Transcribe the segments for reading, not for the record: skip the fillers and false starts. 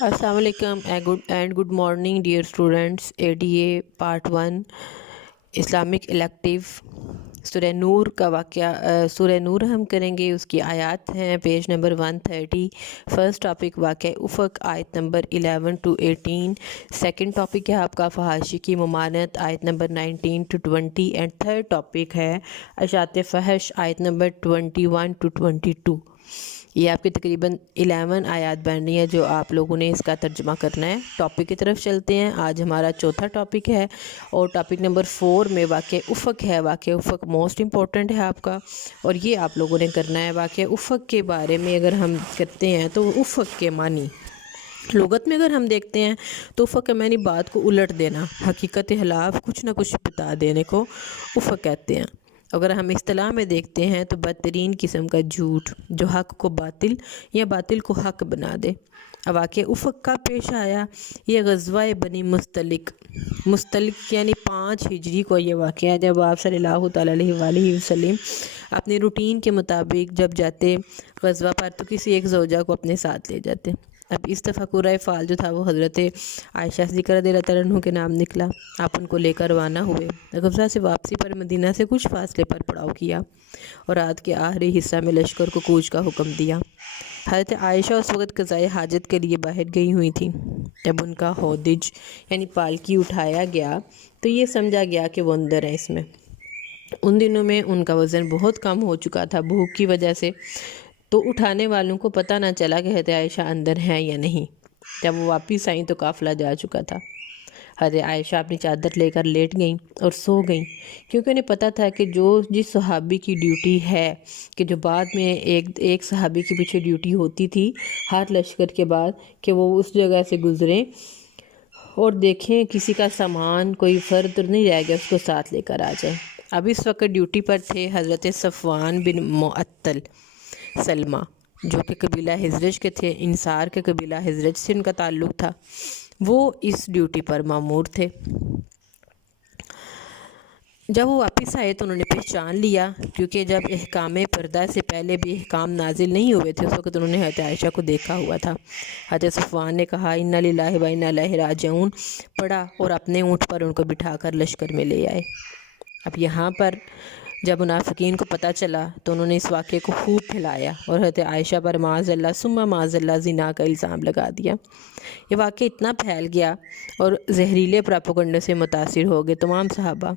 السلام علیکم and good morning dear students. ADA part 1 Islamic elective سورہ نور کا واقعہ. سورہ نور ہم کریں گے. اس کی آیات ہیں پیج نمبر 130. فرسٹ ٹاپک واقعہ افق آیت نمبر 11 to 18. سیکنڈ ٹاپک ہے آپ کا فحاشی کی ممانعت آیت number 19 to 20. And third topic ہے اشاعت فحش آیت نمبر 21 to 22. یہ آپ کی تقریباً 11 آیات بن رہی ہیں جو آپ لوگوں نے اس کا ترجمہ کرنا ہے. ٹاپک کی طرف چلتے ہیں. آج ہمارا چوتھا ٹاپک ہے اور ٹاپک نمبر 4 میں واقع افق ہے. واقع افق موسٹ امپورٹنٹ ہے آپ کا اور یہ آپ لوگوں نے کرنا ہے. واقع افق کے بارے میں اگر ہم کرتے ہیں تو افق کے معنی لغت میں اگر ہم دیکھتے ہیں تو افق کے معنی بات کو الٹ دینا، حقیقت خلاف کچھ نہ کچھ بتا دینے کو افق کہتے ہیں. اگر ہم اصطلاح میں دیکھتے ہیں تو بدترین قسم کا جھوٹ جو حق کو باطل یا باطل کو حق بنا دے. واقع افق کا پیش آیا یہ غزوہ بنی مستلق یعنی 5 ہجری کو یہ واقعہ ہے جب آپ صلی اللہ تعالیٰ علیہ وآلہ وسلم اپنے روٹین کے مطابق جب جاتے غزوہ پر تو کسی ایک زوجہ کو اپنے ساتھ لے جاتے. اب اس دفعہ قرۂ فال جو تھا وہ حضرت عائشہ صدیقہ رضی اللہ تعالیٰ عنہ کے نام نکلا. آپ ان کو لے کر روانہ ہوئے. غزوہ سے واپسی پر مدینہ سے کچھ فاصلے پر پڑاؤ کیا اور رات کے آخری حصہ میں لشکر کو کوچ کا حکم دیا. حضرت عائشہ اس وقت قضائے حاجت کے لیے باہر گئی ہوئی تھیں. جب ان کا ہودج یعنی پالکی اٹھایا گیا تو یہ سمجھا گیا کہ وہ اندر ہے. اس میں ان دنوں میں ان کا وزن بہت کم ہو چکا تھا بھوک کی وجہ سے، تو اٹھانے والوں کو پتہ نہ چلا کہ حضرت عائشہ اندر ہیں یا نہیں. جب وہ واپس آئیں تو قافلہ جا چکا تھا. حضرت عائشہ اپنی چادر لے کر لیٹ گئیں اور سو گئیں کیونکہ انہیں پتہ تھا کہ جس صحابی کی ڈیوٹی ہے کہ جو بعد میں ایک صحابی کے پیچھے ڈیوٹی ہوتی تھی ہر لشکر کے بعد کہ وہ اس جگہ سے گزریں اور دیکھیں کسی کا سامان کوئی فرد نہیں رہ گیا اس کو ساتھ لے کر آ جائیں. اب اس وقت ڈیوٹی پر تھے حضرت صفوان بن معطل سلمہ جو کہ قبیلہ حضرج کے تھے. انصار کے قبیلہ حضرج سے ان کا تعلق تھا. وہ اس ڈیوٹی پر مامور تھے. جب وہ واپس آئے تو انہوں نے پہچان لیا کیونکہ جب احکام پردہ سے پہلے بھی احکام نازل نہیں ہوئے تھے اس وقت انہوں نے حضرت عائشہ کو دیکھا ہوا تھا. حضرت صفوان نے کہا انا للہ و انا الیہ راجعون پڑھا اور اپنے اونٹ پر ان کو بٹھا کر لشکر میں لے آئے. اب یہاں پر جب منافقین کو پتہ چلا تو انہوں نے اس واقعے کو خوب پھیلایا اور حضرت عائشہ پر معاذ اللہ ثم معاذ اللہ زنا کا الزام لگا دیا. یہ واقعہ اتنا پھیل گیا اور زہریلے پراپوگنڈے سے متاثر ہو گئے تمام صحابہ.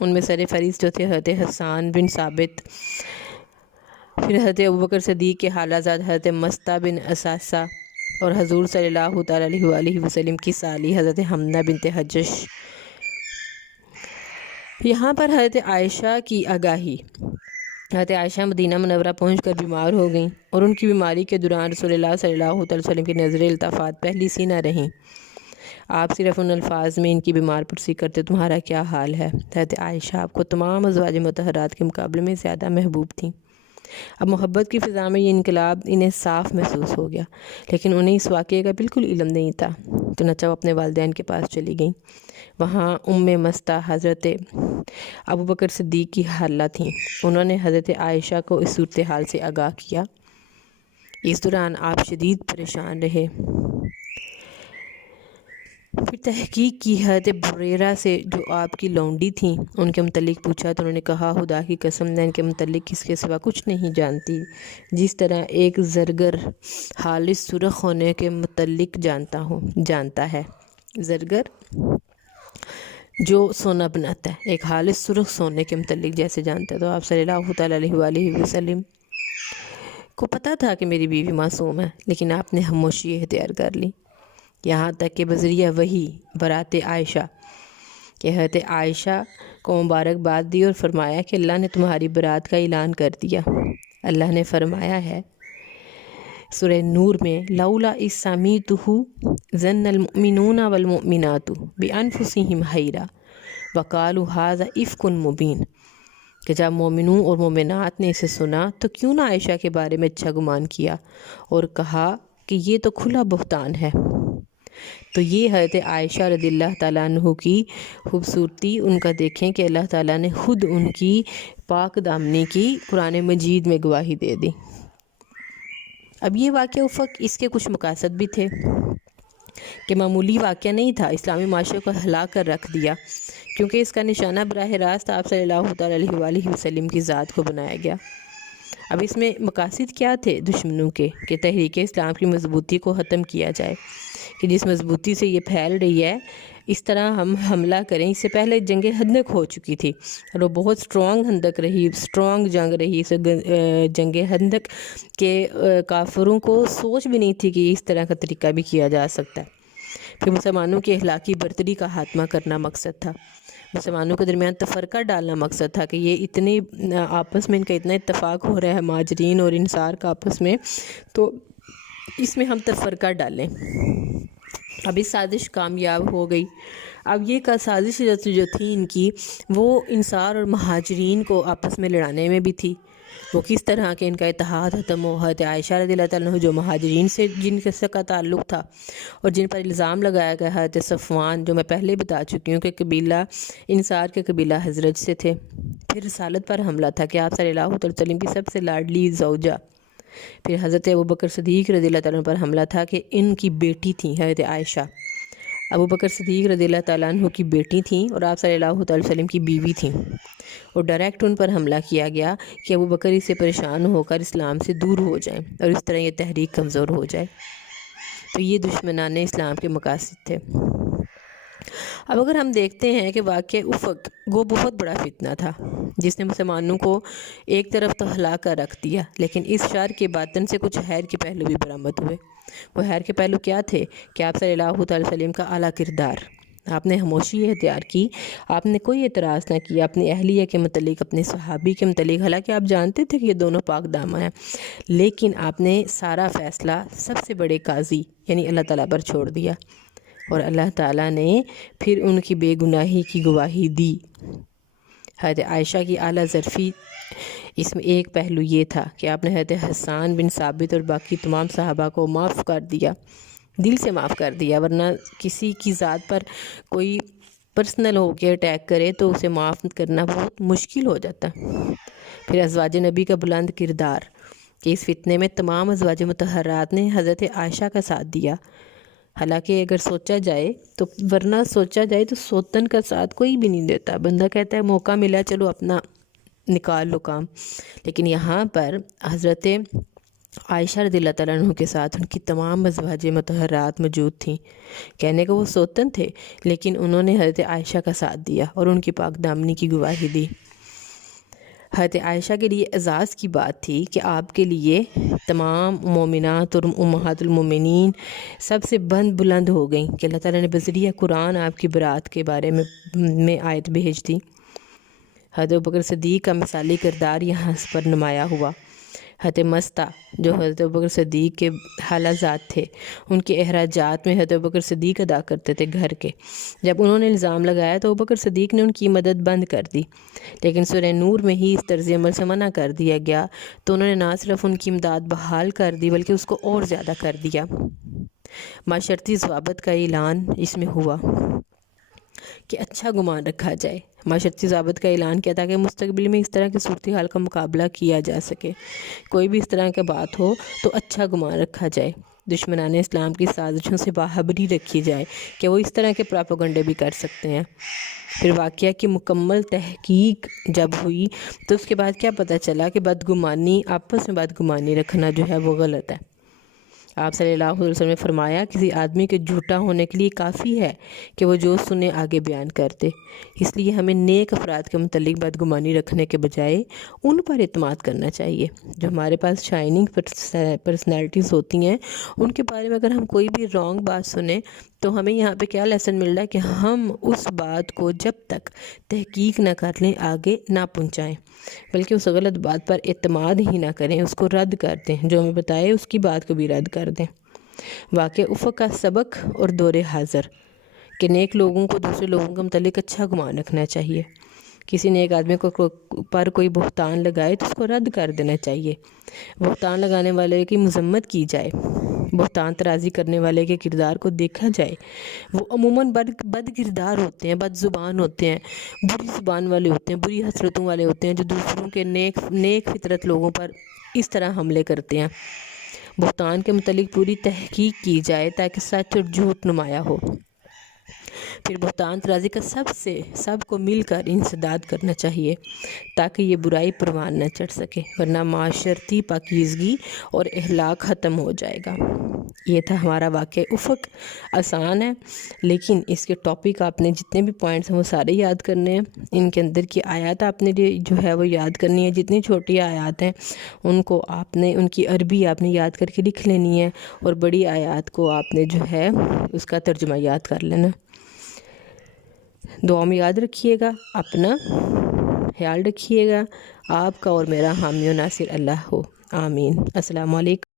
ان میں سر فہرست جو تھے حضرت حسان بن ثابت، پھر حضرت ابوبکر صدیق کے حالہ زاد حضرت مستہ بن اساسہ اور حضور صلی اللہ تعالیٰ علیہ وآلہ وسلم کی سالی حضرت حمنہ بنت حجش. یہاں پر حضرت عائشہ کی آگاہی. حضرت عائشہ مدینہ منورہ پہنچ کر بیمار ہو گئیں اور ان کی بیماری کے دوران رسول اللہ صلی اللہ علیہ وسلم کی نظر التفات پہلی سی نہ رہیں. آپ صرف ان الفاظ میں ان کی بیمار پرسی کرتے تمہارا کیا حال ہے. حضرت عائشہ آپ کو تمام ازواج مطہرات کے مقابلے میں زیادہ محبوب تھیں. اب محبت کی فضا میں یہ انقلاب انہیں صاف محسوس ہو گیا لیکن انہیں اس واقعے کا بالکل علم نہیں تھا. چنانچہ وہ اپنے والدین کے پاس چلی گئیں. وہاں مستہ حضرت ابوبکر صدیق کی حالہ تھیں. انہوں نے حضرت عائشہ کو اس صورتحال سے آگاہ کیا. اس دوران آپ شدید پریشان رہے. پھر تحقیق کی. حضرت بریرہ سے جو آپ کی لونڈی تھیں ان کے متعلق پوچھا تو انہوں نے کہا خدا کی قسم میں ان کے متعلق کس کے سوا کچھ نہیں جانتی جس طرح ایک زرگر خالص سرخ ہونے کے متعلق جانتا ہے. زرگر جو سونا بناتا ہے ایک خالص سرخ سونے کے متعلق جیسے جانتا ہے. تو آپ صلی اللہ تعالیٰ علیہ وآلہ وسلم کو پتہ تھا کہ میری بیوی معصوم ہے لیکن آپ نے خاموشی اختیار کر لی یہاں تک کہ بذریعہ وحی برات عائشہ کہ حضرت عائشہ کو مبارکباد دی اور فرمایا کہ اللہ نے تمہاری برات کا اعلان کر دیا. اللہ نے فرمایا ہے سورہ نور میں لولا اذ سمیعتہ ظن المؤمنون والمؤمنات بانفسہم خیرا وقالوا ھذا افک مبین کہ جب مومنوں اور مومنات نے اسے سنا تو کیوں نہ عائشہ کے بارے میں اچھا گمان کیا اور کہا کہ یہ تو کھلا بہتان ہے. تو یہ حضرت عائشہ رضی اللہ تعالیٰ عنہ کی خوبصورتی ان کا دیکھیں کہ اللہ تعالیٰ نے خود ان کی پاک دامنی کی قرآن مجید میں گواہی دے دی. اب یہ واقعہ افق اس کے کچھ مقاصد بھی تھے. کہ معمولی واقعہ نہیں تھا، اسلامی معاشرے کو ہلا کر رکھ دیا، کیونکہ اس کا نشانہ براہ راست آپ صلی اللہ تعالیٰ علیہ وآلہ وسلم کی ذات کو بنایا گیا۔ اب اس میں مقاصد کیا تھے دشمنوں کے؟ کہ تحریک اسلام کی مضبوطی کو ختم کیا جائے، کہ جس مضبوطی سے یہ پھیل رہی ہے اس طرح ہم حملہ کریں۔ اس سے پہلے جنگ خندق ہو چکی تھی اور وہ بہت سٹرونگ جنگ رہی۔ اس جنگ خندق کے کافروں کو سوچ بھی نہیں تھی کہ اس طرح کا طریقہ بھی کیا جا سکتا ہے۔ پھر مسلمانوں کی اخلاقی برتری کا خاتمہ کرنا مقصد تھا، مسلمانوں کے درمیان تفرقہ ڈالنا مقصد تھا، کہ یہ اتنی آپس میں ان کا اتنا اتفاق ہو رہا ہے مہاجرین اور انصار کا آپس میں، تو اس میں ہم تفرقہ ڈالیں۔ اب اس سازش کامیاب ہو گئی۔ اب یہ سازش جو تھی ان کی، وہ انصار اور مہاجرین کو آپس میں لڑانے میں بھی تھی۔ وہ کس طرح کہ ان کا اتحاد ختم ہو۔ حضرت عائشہ رضی اللہ تعالیٰ عنہ جو مہاجرین سے جن کا تعلق تھا اور جن پر الزام لگایا گیا، حضرت صفوان جو میں پہلے بتا چکی ہوں کہ قبیلہ انصار کے قبیلہ حضرت سے تھے۔ پھر رسالت پر حملہ تھا کہ آپ صلی اللہ علیہ وسلم کی سب سے لاڈلی زوجہ۔ پھر حضرت ابوبکر صدیق رضی اللہ تعالیٰ عنہ پر حملہ تھا کہ ان کی بیٹی تھیں حضرت عائشہ، ابوبکر صدیق رضی اللہ تعالیٰ عنہ کی بیٹی تھیں اور آپ صلی اللہ علیہ وسلم کی بیوی تھیں، اور ڈائریکٹ ان پر حملہ کیا گیا کہ ابوبکر اس سے پریشان ہو کر اسلام سے دور ہو جائیں اور اس طرح یہ تحریک کمزور ہو جائے۔ تو یہ دشمنان اسلام کے مقاصد تھے۔ اب اگر ہم دیکھتے ہیں کہ واقع افق وہ بہت بڑا فتنہ تھا جس نے مسلمانوں کو ایک طرف تو ہلا کر رکھ دیا، لیکن اس شر کے باطن سے کچھ خیر کے پہلو بھی برآمد ہوئے۔ وہ خیر کے پہلو کیا تھے؟ کہ آپ صلی اللہ علیہ وسلم کا اعلیٰ کردار، آپ نے خاموشی اختیار کی، آپ نے کوئی اعتراض نہ کیا اپنی اہلیہ کے متعلق، اپنے صحابی کے متعلق، حالانکہ آپ جانتے تھے کہ یہ دونوں پاک دامن ہیں، لیکن آپ نے سارا فیصلہ سب سے بڑے قاضی یعنی اللہ تعالیٰ پر چھوڑ دیا، اور اللہ تعالیٰ نے پھر ان کی بے گناہی کی گواہی دی۔ حضرت عائشہ کی اعلیٰ ظرفی، اس میں ایک پہلو یہ تھا کہ آپ نے حضرت حسان بن ثابت اور باقی تمام صحابہ کو معاف کر دیا، دل سے معاف کر دیا، ورنہ کسی کی ذات پر کوئی پرسنل ہو کے اٹیک کرے تو اسے معاف کرنا بہت مشکل ہو جاتا۔ پھر ازواج نبی کا بلند کردار، کہ اس فتنے میں تمام ازواج مطہرات نے حضرت عائشہ کا ساتھ دیا، حالانکہ اگر سوچا جائے تو سوتن کا ساتھ کوئی بھی نہیں دیتا، بندہ کہتا ہے موقع ملا چلو اپنا نکال لو کام، لیکن یہاں پر حضرت عائشہ رضی اللہ تعالیٰ عنہ کے ساتھ ان کی تمام ازواج مطہرات موجود تھیں۔ کہنے کو وہ سوتن تھے، لیکن انہوں نے حضرت عائشہ کا ساتھ دیا اور ان کی پاک دامنی کی گواہی دی۔ حضرت عائشہ کے لیے اعزاز کی بات تھی کہ آپ کے لیے تمام مومنات اور امہات المومنین سب سے بلند ہو گئیں، کہ اللہ تعالیٰ نے بذریعہ قرآن آپ کی برات کے بارے میں آیت بھیج دی۔ حضرت ابوبکر صدیق کا مثالی کردار یہاں پر نمایاں ہوا۔ حضرت مستہ جو حضرت ابوبکر صدیق کے خالہ زاد تھے، ان کے اخراجات میں حضرت ابوبکر صدیق ادا کرتے تھے گھر کے، جب انہوں نے الزام لگایا تو ابوبکر صدیق نے ان کی مدد بند کر دی، لیکن سورہ نور میں ہی اس طرز عمل سے منع کر دیا گیا، تو انہوں نے نہ صرف ان کی امداد بحال کر دی بلکہ اس کو اور زیادہ کر دیا۔ معاشرتی ضوابط کا اعلان اس میں ہوا کہ اچھا گمان رکھا جائے۔ معاشرتی ضابط کا اعلان کیا تاکہ مستقبل میں اس طرح کی صورتحال کا مقابلہ کیا جا سکے، کوئی بھی اس طرح کی بات ہو تو اچھا گمان رکھا جائے، دشمنان اسلام کی سازشوں سے باخبری رکھی جائے کہ وہ اس طرح کے پراپیگنڈے بھی کر سکتے ہیں۔ پھر واقعہ کی مکمل تحقیق جب ہوئی تو اس کے بعد کیا پتہ چلا کہ بدگمانی، آپس میں بدگمانی رکھنا جو ہے وہ غلط ہے۔ آپ صلی اللہ علیہ وسلم نے فرمایا کسی آدمی کے جھوٹا ہونے کے لیے کافی ہے کہ وہ جو سنے آگے بیان کر دے، اس لیے ہمیں نیک افراد کے متعلق بدگمانی رکھنے کے بجائے ان پر اعتماد کرنا چاہیے جو ہمارے پاس شائننگ پرسنالٹیز ہوتی ہیں۔ ان کے بارے میں اگر ہم کوئی بھی رانگ بات سنیں تو ہمیں یہاں پہ کیا لیسن مل رہا ہے کہ ہم اس بات کو جب تک تحقیق نہ کر لیں آگے نہ پہنچائیں، بلکہ اس غلط بات پر اعتماد ہی نہ کریں، اس کو رد کر دیں، جو ہمیں بتائے اس کی بات کو بھی رد کر دیں۔ واقع افق کا سبق اور دور حاضر، کہ نیک لوگوں کو دوسرے لوگوں کے متعلق اچھا گمان رکھنا چاہیے، کسی نیک آدمی پر کوئی بہتان لگائے تو اس کو رد کر دینا چاہیے، بہتان لگانے والے کی مذمت کی جائے، بہتان ترازی کرنے والے کے کردار کو دیکھا جائے، وہ عموماً بد کردار ہوتے ہیں، بد زبان ہوتے ہیں، بری زبان والے ہوتے ہیں، بری حسرتوں والے ہوتے ہیں، جو دوسروں کے نیک فطرت لوگوں پر اس طرح حملے کرتے ہیں۔ بہتان کے متعلق پوری تحقیق کی جائے تاکہ سچ اور جھوٹ نمایاں ہو۔ پھر بہتان ترازی کا سب کو مل کر انسداد کرنا چاہیے تاکہ یہ برائی پروان نہ چڑھ سکے، ورنہ معاشرتی پاکیزگی اور اخلاق ختم ہو جائے گا۔ یہ تھا ہمارا واقعہ افق۔ آسان ہے لیکن اس کے ٹاپک آپ نے جتنے بھی پوائنٹس ہیں وہ سارے یاد کرنے ہیں۔ ان کے اندر کی آیات آپ نے جو ہے وہ یاد کرنی ہے، جتنی چھوٹی آیات ہیں ان کو آپ نے ان کی عربی آپ نے یاد کر کے لکھ لینی ہے، اور بڑی آیات کو آپ نے جو ہے اس کا ترجمہ یاد کر لینا۔ دعا میں یاد رکھیے گا، اپنا خیال رکھیے گا۔ آپ کا اور میرا حامی و ناصر اللہ ہو، آمین۔ السلام علیکم۔